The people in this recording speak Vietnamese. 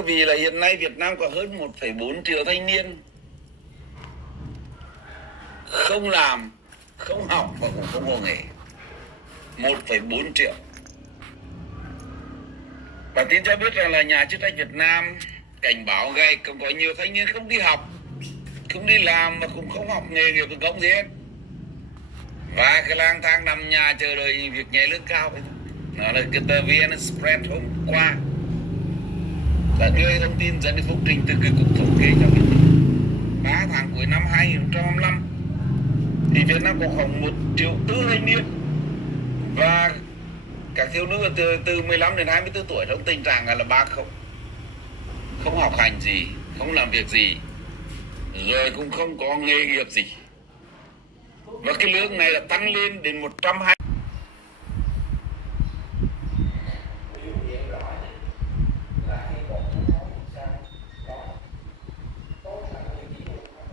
quý vị là hiện nay Việt Nam có hơn 1,4 triệu thanh niên không làm, không học và cũng không có nghề. 1,4 triệu. Và tin cho biết rằng là nhà chức trách Việt Nam cảnh báo gay có nhiều thanh niên không đi học, không đi làm mà cũng không học nghề nghiệp công gì hết. Và cái lang thang nằm nhà chờ đợi việc nhảy lương cao. Nó là cái tờ VN Express hôm qua đã đưa thông tin dẫn đến phúc trình từ cái cục thống kê cho biết 3 tháng cuối năm 2025 thì Việt Nam có khoảng 1,4 triệu thanh niên và các thiếu nữ từ 15 đến 24 tuổi trong tình trạng là ba không học hành gì, không làm việc gì, rồi cũng không có nghề nghiệp gì. Và cái lượng này là tăng lên đến 120